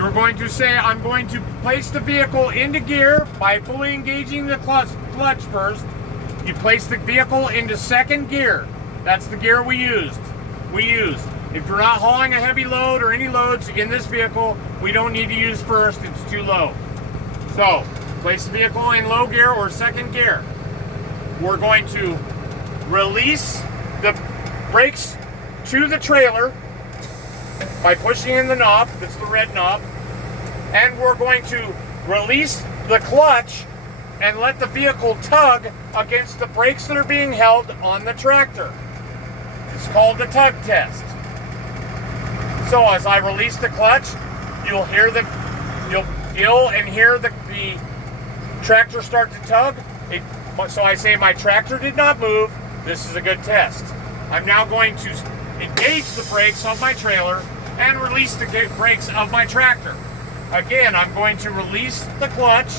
you're going to say, I'm going to place the vehicle into gear by fully engaging the clutch first. You place the vehicle into second gear. That's the gear we use. If you're not hauling a heavy load or any loads in this vehicle, we don't need to use first, it's too low. So, place the vehicle in low gear or second gear. We're going to release the brakes to the trailer by pushing in the knob, that's the red knob, and we're going to release the clutch and let the vehicle tug against the brakes that are being held on the tractor. It's called the tug test. So as I release the clutch, you'll feel and hear the tractor start to tug. So I say my tractor did not move. This is a good test. I'm now going to engage the brakes of my trailer and release the brakes of my tractor. Again, I'm going to release the clutch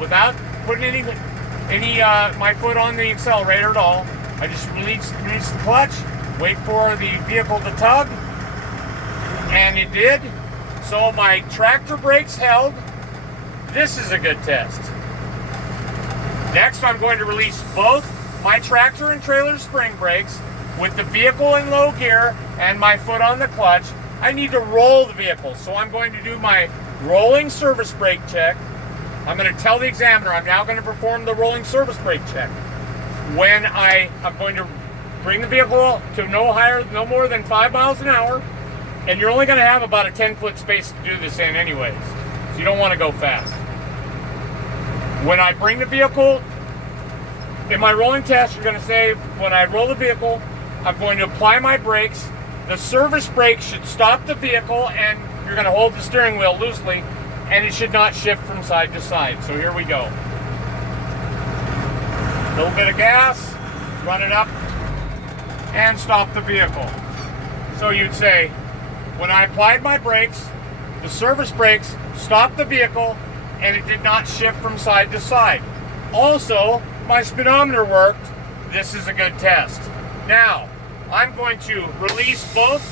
without putting my foot on the accelerator at all. I just release the clutch, wait for the vehicle to tug, and it did. So my tractor brakes held. This is a good test. Next, I'm going to release both my tractor and trailer spring brakes with the vehicle in low gear and my foot on the clutch. I need to roll the vehicle, so I'm going to do my rolling service brake check. I'm going to tell the examiner I'm now going to perform the rolling service brake check. When I'm going to bring the vehicle to no more than 5 miles an hour, and you're only going to have about a 10-foot space to do this in anyways, so you don't want to go fast. When I bring the vehicle, in my rolling test, you're going to say, when I roll the vehicle, I'm going to apply my brakes. The service brake should stop the vehicle, and you're going to hold the steering wheel loosely, and it should not shift from side to side. So here we go. A little bit of gas, run it up, and stop the vehicle. So you'd say, when I applied my brakes, the service brakes stopped the vehicle, and it did not shift from side to side. Also, my speedometer worked. This is a good test. Now, I'm going to release both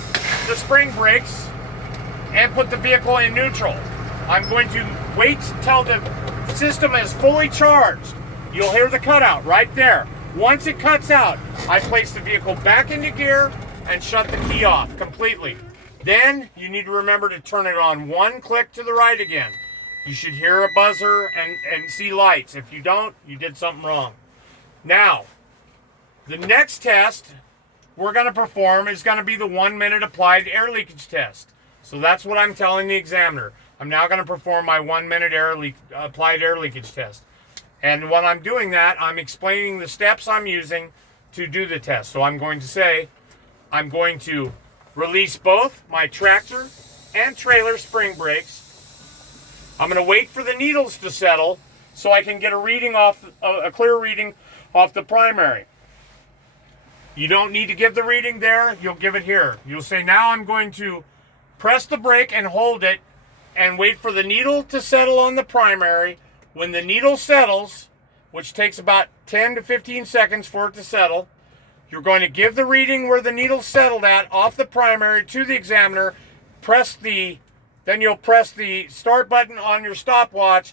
the spring brakes and put the vehicle in neutral. I'm going to wait till the system is fully charged. You'll hear the cutout right there. Once it cuts out, I place the vehicle back into gear and shut the key off completely. Then you need to remember to turn it on one click to the right again. You should hear a buzzer and see lights. If you don't, you did something wrong. Now, the next test we're going to perform is going to be the 1-minute applied air leakage test. So that's what I'm telling the examiner. I'm now going to perform my 1-minute applied air leakage test. And when I'm doing that, I'm explaining the steps I'm using to do the test. So I'm going to say, I'm going to release both my tractor and trailer spring brakes. I'm going to wait for the needles to settle so I can get a clear reading off the primary. You don't need to give the reading there, you'll give it here. You'll say, now I'm going to press the brake and hold it and wait for the needle to settle on the primary. When the needle settles, which takes about 10 to 15 seconds for it to settle, you're going to give the reading where the needle settled at off the primary to the examiner, then you'll press the start button on your stopwatch,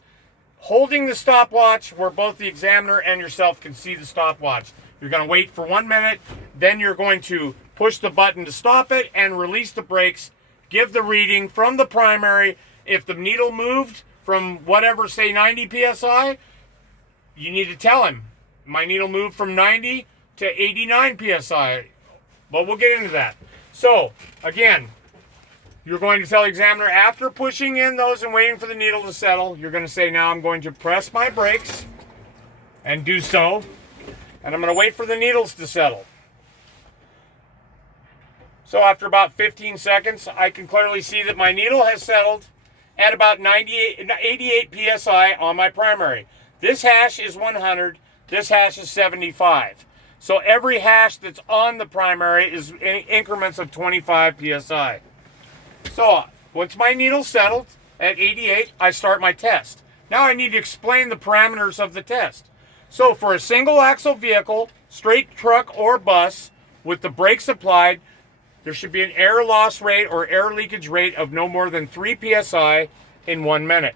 holding the stopwatch where both the examiner and yourself can see the stopwatch. You're going to wait for 1 minute, then you're going to push the button to stop it and release the brakes, give the reading from the primary. If the needle moved from whatever, say 90 psi, you need to tell him, my needle moved from 90 to 89 psi. But we'll get into that. So, again, you're going to tell the examiner, after pushing in those and waiting for the needle to settle, you're going to say, now I'm going to press my brakes and do so. And I'm going to wait for the needles to settle. So after about 15 seconds, I can clearly see that my needle has settled at about 88 psi on my primary. This hash is 100. This hash is 75. So every hash that's on the primary is in increments of 25 psi. So once my needle settled at 88, I start my test. Now I need to explain the parameters of the test. So for a single axle vehicle, straight truck or bus, with the brakes applied, there should be an air loss rate or air leakage rate of no more than 3 psi in 1 minute.